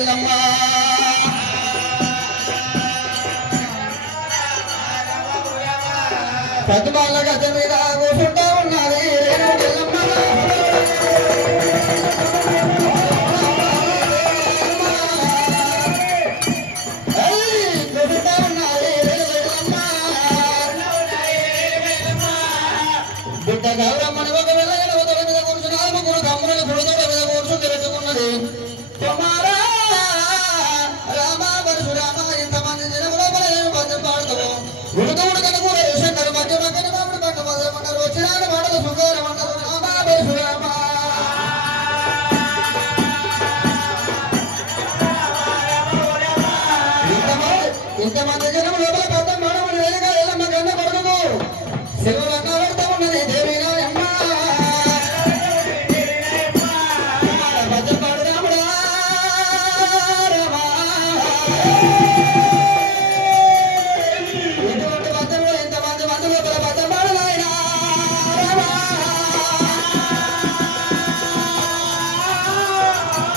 ఎల్లమ్మ పద్మాల గత మీద కూర్చుంటా ఉన్నది ఎల్లమ్మ బిడ్డ గౌరమ్మని ఒక వెళ్ళగల ఉదల మీద కూర్చున్నారు ముగ్గురు తమ్ముడు గురుదల మీద కూర్చుని పెట్టుకున్నది కుమారా రామ పరశురామ ఇంతమంది జనముల పద్యం పాడుతావు ఉడుక ఉడకను కూడా వేసున్నారు మధ్య మధ్యన మామిడి పంట మొదలమన్నారు వచ్చినాడు మాటలు సుందరం అన్నారు రామ పరశురామ ఇంతమంది జనం లోపల పద్యం పాడమని వేరుగా ఎల్లమ్మ కన్న పడుతుంది శివుడు అన్నవాడుతూ ఉన్నది దేవి రాయమ్మ పద్యం పాడు రాముడా రామా ఎటువంటి పద్యంలో ఇంతమంది మంది లోపల పద్యం పాడు నాయనా రామా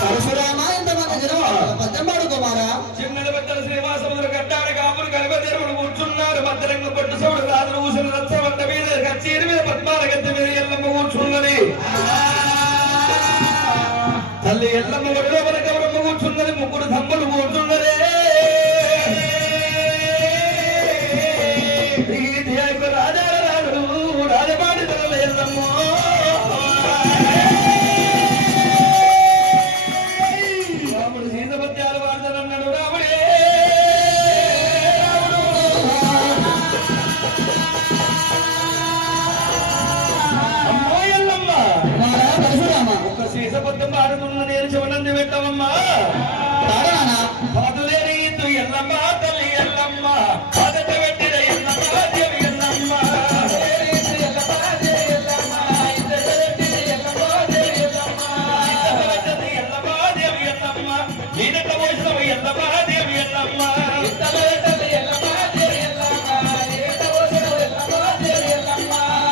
పరశురామ ఇంతమంది జనం పద్యం పాడు కుమారా చిన్నల బట్టల శ్రీవాసములు కట్టాడు కాపులు కలిపదేవుడు కూర్చున్నారు మధ్యరంగ పట్టు సౌడు రాజులు ఊసులు రచ్చబండ మీద కచ్చేరి మీద పద్మాల గద్దె మీద ఎల్లమ్మ కూర్చున్నది తల్లి ఎల్లమ్మ ఒడిలో మన గౌరమ్మ కూర్చున్నది ముగ్గురు తమ్ములు కూర్చున్నదే రాజారాడు రాజపాడి తల ఎల్లమ్మ రాముడు సీతపత్యాలు వాడతానన్నాడు రాముడే అమ్మో ఎల్లమ్మ పరశురామ ఒక సీసపత్యం పాడుతున్న నేను శివనంది పెట్టవమ్మా పాదులేని ఇద్దు ఎల్లమ్మ తల్లి ఎల్లమ్మ పాదట పెట్టిన ఎల్లమ్మ దేవి ఎల్లమ్మ ఈనట పోసిన ఎల్లమ్మ దేవి ఎల్లమ్మ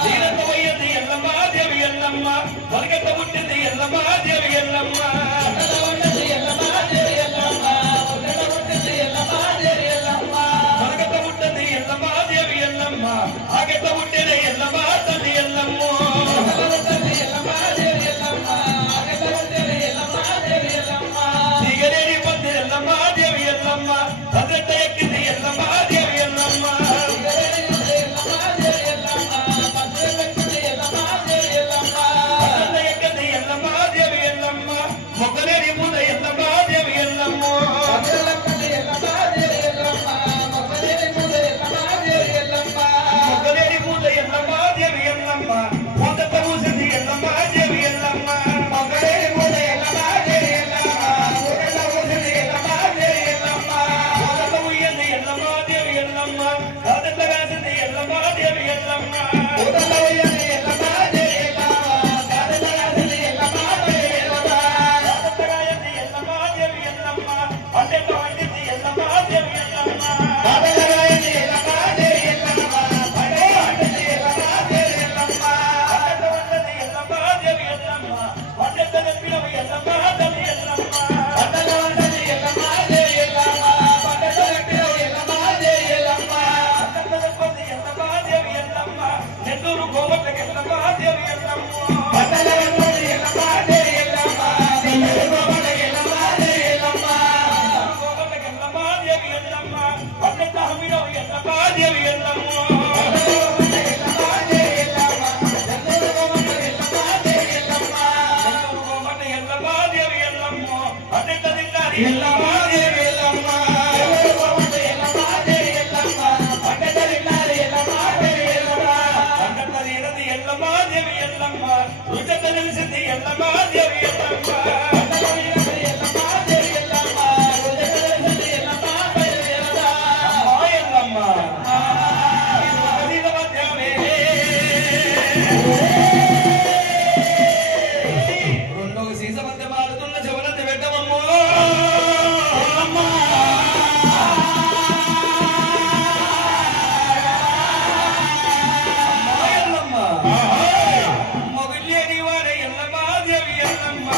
ఈనట పోయింది ఎల్లమ్మ దేవి ఎల్లమ్మ వరగట్ట పుట్టింది ఎల్లమ్మ దేవి ఎల్లమ్మ వరగట్ట పుట్టింది ఎల్లమ్మ దేవి ఎల్లమ్మ ఆగట్ట పుట్టిన ఎల్లమ్మ తల్లి ఎల్లమ్మ దిగలేని పొంది ఎల్లమ్మ దేవి ఎల్లమ్మ భద్రత ఎక్కింది ఎల్లమ్మ దేవి ఎల్లమ్మ భద్రత ఎక్కింది ఎల్లమ్మ దేవి ఎల్లమ్మ మొక్కలేని పూత ఎల్లమ్మ దేవి ఎల్లమ్మ మొక్కలేని పూత ఎల్లమ్మ దేవి ఎల్లమ్మ పూతత పూసింది ఎల్లమ్మ దేవి ఎల్లమ్మ మొక్కలేని పూత ఎల్లమ్మ దేవి ఎల్లమ్మ పూతత పూసింది ఎల్లమ్మ దేవి ఎల్లమ్మ పూతత పూయింది ఎల్లమ్మ దేవి ఎల్లమ్మ కాదట రాసింది ఎల్లమ్మ దేవి ఎల్లమ్మ పూతత పూయింది ఎల్లమ్మ దేవి ఎల్లమ్మ కాదట రాసింది ఎల్లమ్మ దేవి ఎల్లమ్మ కాదట రాసింది ఎల్లమ్మ దేవి ఎల్లమ్మ అడ్డట వండింది ఎల్లమ్మ దేవి ఎల్లమ్మ కాదట రాసింది ఎల్లమ్మ దేవి ఎల్లమ్మ అడ్డట వండింది ఎల్లమ్మ దేవి ఎల్లమ్మ అడ్డట వండింది ఎల్లమ్మ దేవి ఎల్లమ్మ అడ్డట నెప్పినవి ఎల్లమ్మ తల్లి ఎల్లమ్మ అడ్డట వండింది ఎల్లమ్మ దేవి ఎల్లమ్మ అడ్డట నెప్పినవి ఎల్లమ్మ దేవి ఎల్లమ్మ అడ్డట నెప్పింది ఎల్లమ్మ దేవి ఎల్లమ్మ నెల్లూరు గోవట్లకి ఎల్లమ్మ దేవి ఎల్లమ్మ అడ్డట నెప్పింది ఎల్లమ్మ దేవి ఎల్లమ్మ నెల్లూరు గోవట్లకి ఎల్లమ్మ దేవి ఎల్లమ్మ గోవట్లకి ఎల్లమ్మ దేవి ఎల్లమ్మ అడ్డట హమినవి ఎల్లమ్మ దేవి ఎల్లమ్మ మొగిలేని వాడ ఎల్లమ్మ దేవి ఎల్లమ్మ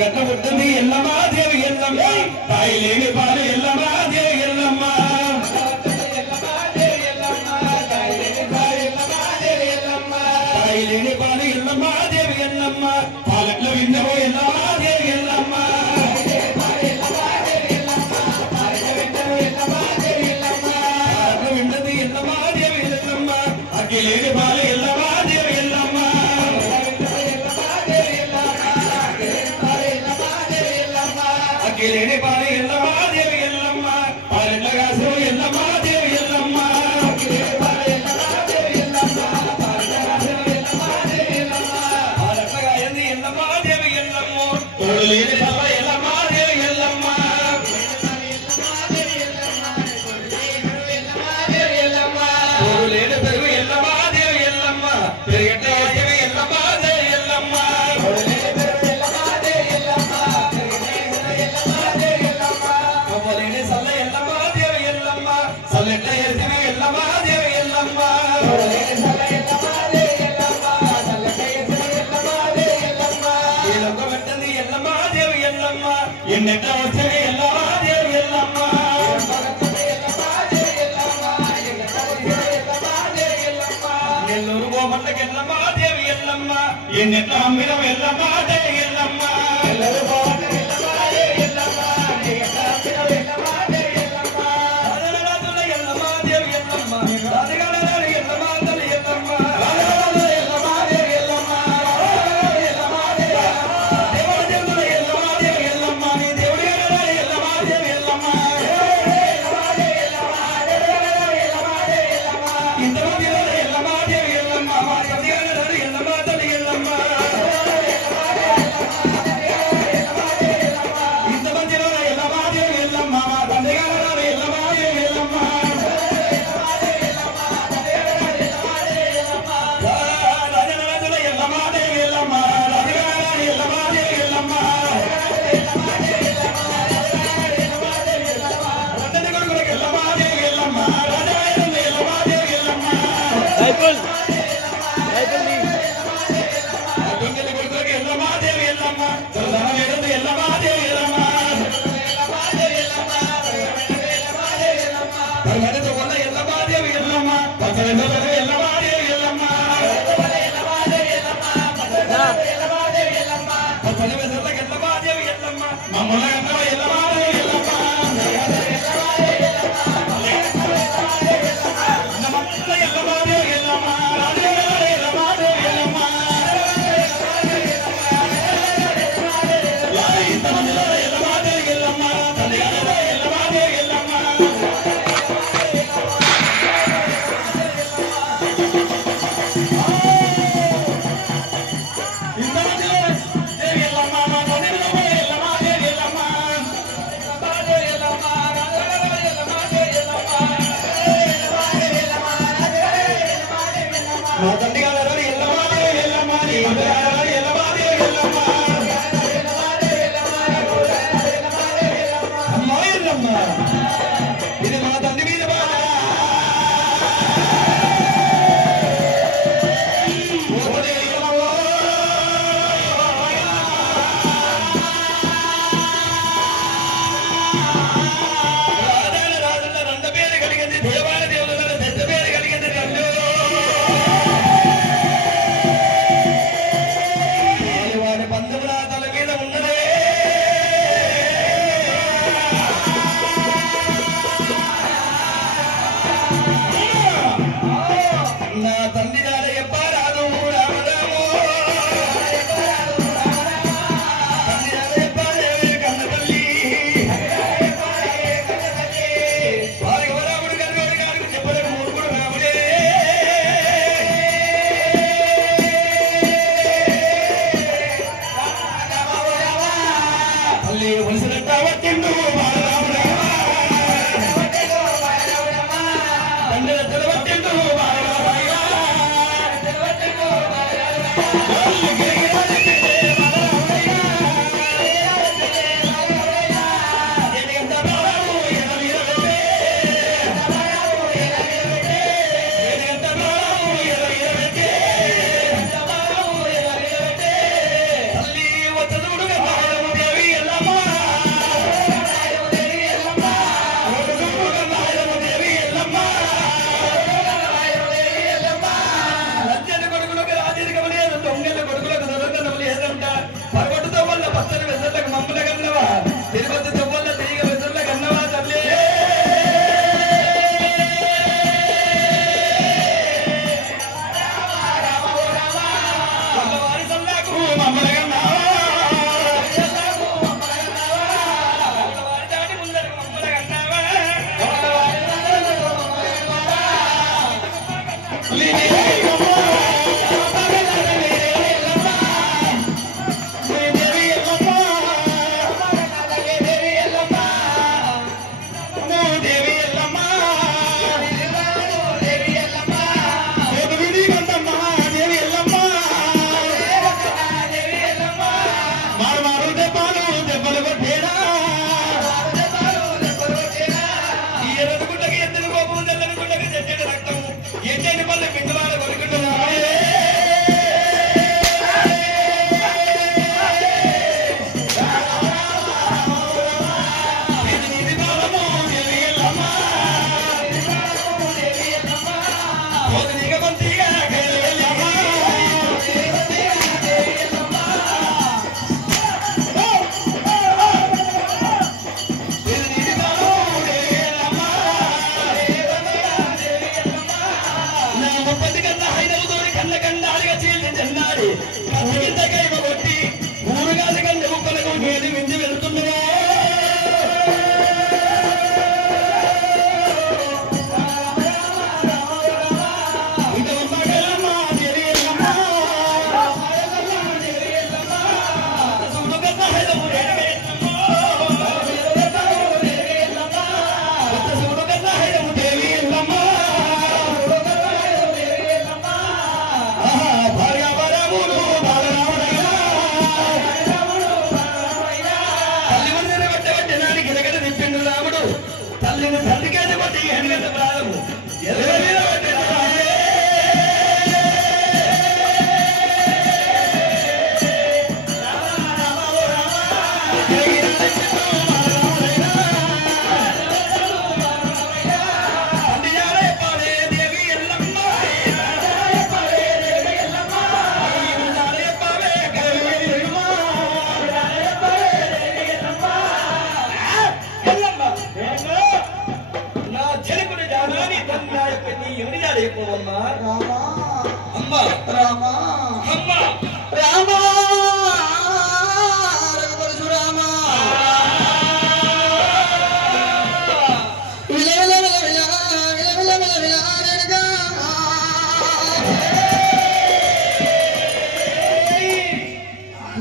పాలగట్ట పుట్టింది ఎల్లమ్మ దేవి ఎల్లమ్మ తాయి లేని పాలు ఎల్లమ్మ దేవి ఎల్లమ్మ తాయి లేని పాలు ఎల్లమ్మ దేవి ఎల్లమ్మ పాలట్లో విన్నవో ఎల్లమ్మ దేవి ఎల్లమ్మ పాలట్లో విన్నది ఎల్లమ్మ దేవి ఎల్లమ్మ అగ్గి లేని పాలు ఎల్లమ్మ దేవి ఎల్లమ్మ అగ్గిలేని పాలు ఎల్లమ్మ దేవి ఎల్లమ్మ పాలెట్ల కాసు ఎల్లమ్మ దేవి ఎల్లమ్మ పాలెట్ల కాయంది ఎల్లమ్మ దేవి ఎల్లమ్మ తోడు లేని సభ ఎల్లమ్మ దేవి ఎల్లమ్మ తోడు లేని పెరుగు ఎల్లమ్మ దేవి ఎల్లమ్మ పెరిగట్ట దేవి ఎల్లమ్మ దేవి ఎల్లమ్మ కొమ్మలేని సల్ల ఎల్లమ్మ దేవి ఎల్లమ్మ సల్లెట్ల ఎరిసివి ఎల్లమ్మ దేవి ఎల్లమ్మ ఈలొక్క పెట్టంది ఎల్లమ్మ దేవి ఎల్లమ్మ ఎన్నెట్ట వచ్చేవి ఎల్లమ్మ దేవి ఎల్లమ్మ నెల్లూరు గోమట్లకి ఎల్లమ్మ దేవి ఎల్లమ్మ ఎన్నెట్ల అమ్మినం ఎల్లమ్మ దేవి ఎల్లమ్మ ఎల్లమ్మ పర్వత తవ్వల్ల పచ్చని వెసర్లకు మమ్మల కన్నవా తిరుపతి తవ్వల్ల తీగ వెసర్ల కన్నవా తల్లి కొల్లవారి సల్లాకు మమ్మల కన్నవా కొల్లవారి దాటి ముందరకు మమ్మల కన్నవా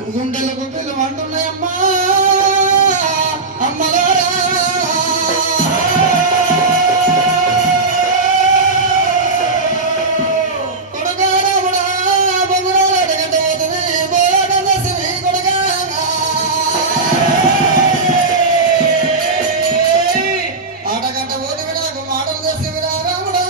గుండెలకు పిలువంటున్నాయమ్మా అమ్మలారా కొడుకారాముడా బొమ్మరాల అడగటవుతుంది బోలాటన్న సిరి కొడుకా ఆటగంట పోతుంది నాకు మాటలు చేసి రాముడా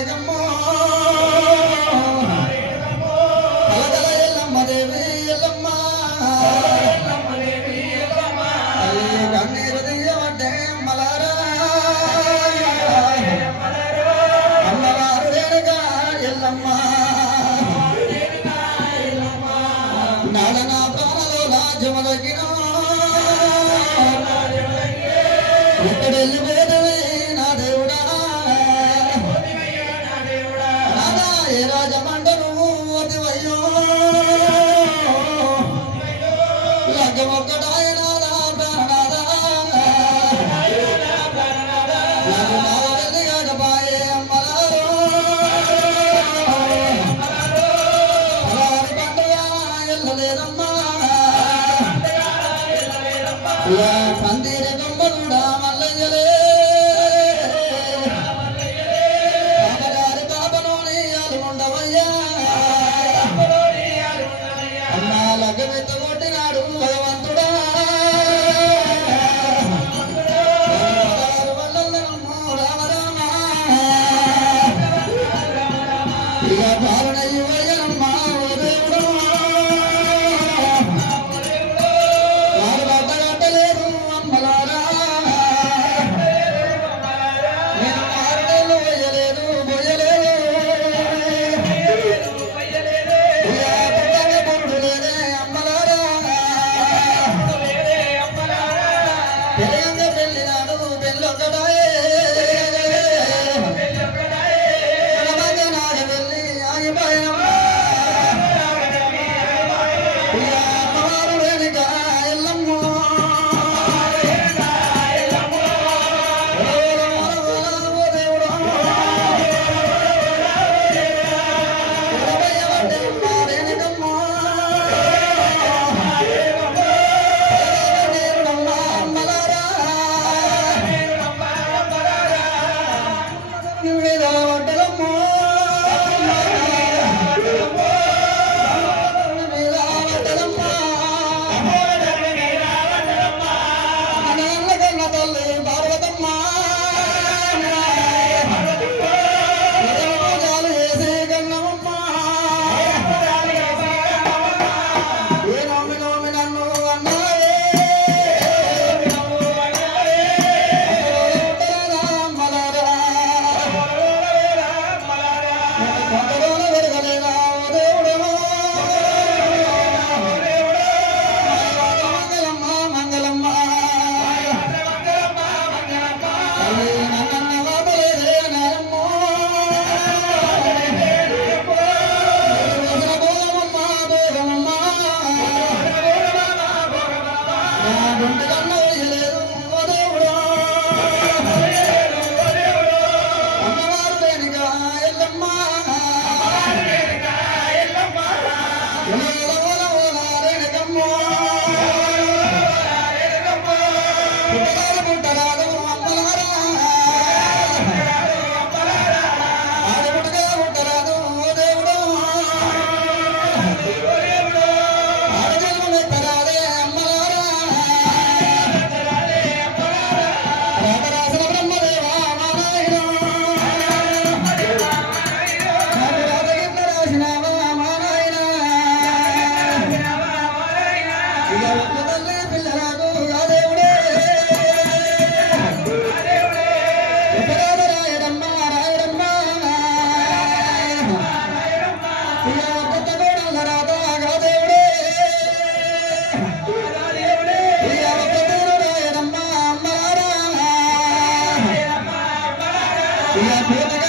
రేణుకమ్మో కలకల ఎల్లమ్మ దేవి ఎల్లమ్మ కన్నీరు దియ్యబడ్డే అమ్మలారా అమ్మవారు రేణుక ఎల్లమ్మ నాడన ప్రాణలో లాజమలగిన ఇక్కడెళ్ళిపోయేది నా దేవుడా నాదా ఏ రాజమండను ఓదివయ్యో లగ్గమొక్కడాయ నాదా ప్రాణనాదా కాకపాయే అమ్మలారో పండుగ ఎల్లలేదమ్మా పందిరి గొమ్మ కూడా మల్లయ్యలే బాబగారి బాబలోని ఆలుండవయ్యా అన్నా లగ్గమెత్త కొట్టినాడు భగవంతుడా రామ రామ ఇక పాలనయ్యమ్మా ఓ దేవుడు వారు బట్టగట్టలేదు అమ్మలారా నేను 6 నెలలు పోయలేదు పుట్టక పురుడు లేదే అమ్మలారా పెళ్ళంగా పెళ్ళినాడు పెళ్ళొక్కడాయే నాగ వెళ్ళి ఆగిపోయినమ్మా అమ్మవారు రేణుక ఎల్లమ్మ ఓ దేవుడు రేణుకమ్మ అమ్మలారా మీద వడ్డలమ్మ మీద వడ్డలమ్మ నాన్న కన్న తల్లి పార్వతమ్మ పూజలు చేసి కన్నమ్మ ఏ నోమి నోమి నన్ను అన్నాయే అమ్మలారా కొండలోన వెరగలేదా ఓ దేవుడు మంగళమ్మ మంగళమ్మ తల్లి నన్నన్న వాపలేదే నాయమ్మ భోగమమ్మ భోగమమ్మ నా గుండె కన్న వేయలేదు ఓ దేవుడు అమ్మవారు రేణుక ఎల్లమ్మ ఓల ఓల రేణుకమ్మ పుట్టరాలు పుట్టరాలు అమ్మలారా ఆడపుట్టుగా పుట్టరాదు ఓ దేవుడు ఆడజన్మమెత్తరాదే అమ్మలారా రామరాసిన బ్రహ్మదేవా మా నాయనా నాకు రాజగిట్ల రాసినావా మా నాయనా ఇక ఒక్క తల్లి పిల్లలకు ఆ దేవుడే ఉపరాధ రాయడమ్మ రాయడమ్మ ఇక ఒక్క కోడళ్ళ రాత ఆ దేవుడే ఇక ఒక్క తీరు రాయడమ్మ అమ్మలారా ఇక పూతగా